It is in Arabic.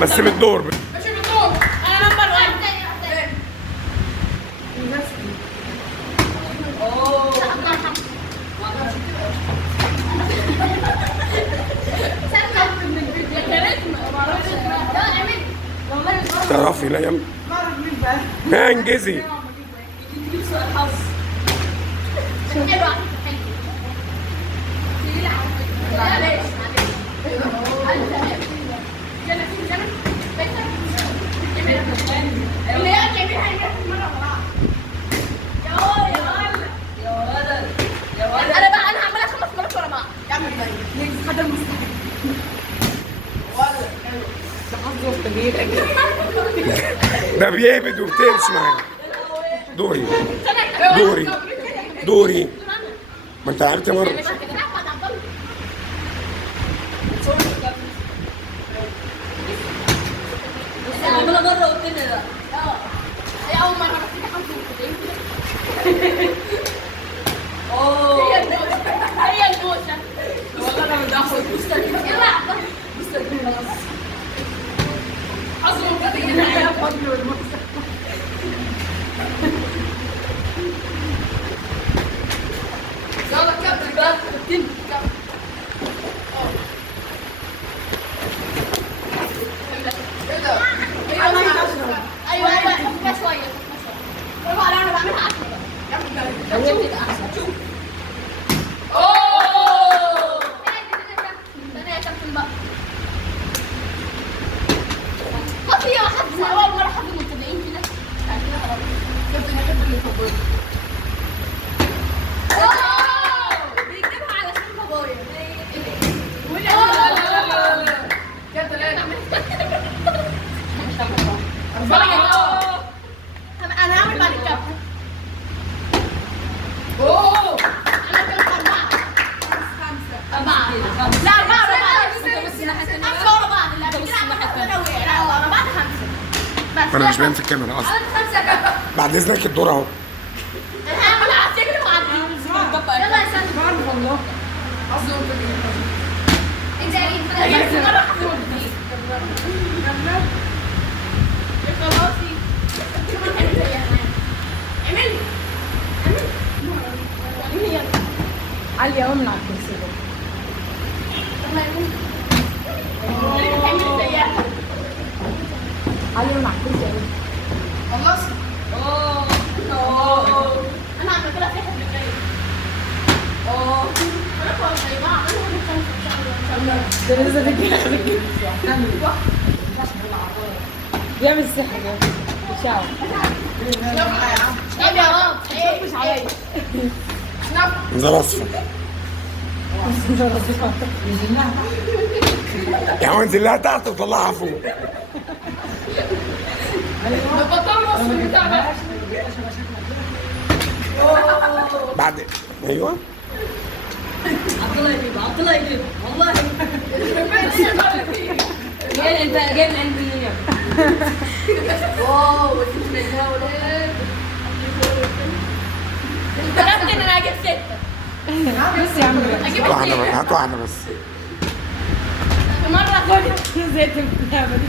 بس بالدور. مش بالدور. انا نمبر 1. تعرفي لا يم ما انجزي. ده بيهبد وبتمشي معايا. دوري دوري دوري. ما انت عرفت مره. عملها مره والتانية لا. هي اول مره بس كده 95. اوه هي البوسه. والله انا متاخر خلاص. اصلا كده يلا كابتن بقى. ايوه خفيفه شويه. برافو عليا انا بعملها احسن. اوه انا يا كابتن بقى. خطيه حد اول مره حد متابعين كده. كابتن يا كابتن اللي فوق. بيجيبها علشان بابايا. انا هعمل بعد الكابتن. اوه انا كنت 4. لا 4 بس ورا بعض. لا بنلعب ورا بعض 5. انا مش باين في الكاميرا اصلا. 5 بعد اذنك الدور اهو. هعمل على السجن وعدي. يلا يا سندي. عارف والله. انت ايه مره خلاصي. اعمل عليا قوي من على الكرسي ده. عليا من على الكرسي قوي. خلصت. انا عامله كده في حته جايه. انا زي بعض. ده لسه بيجي بيعمل سحر ده. شاو. ايه يا رب؟ ايه مش عليا. انزل اصفر. يا عم انزل لها تحت وطلعها فوق. بطل مصر بتاع ده. بعد ايوه عطلها يجيب عطلها يجيب والله. انت جاي من عند مين يا واو وديت منها ولاد. كابتن انا هجيب 6. بس يا عم هجيب واحدة 2. هات واحدة بس. مرة زيت اللعبه دي.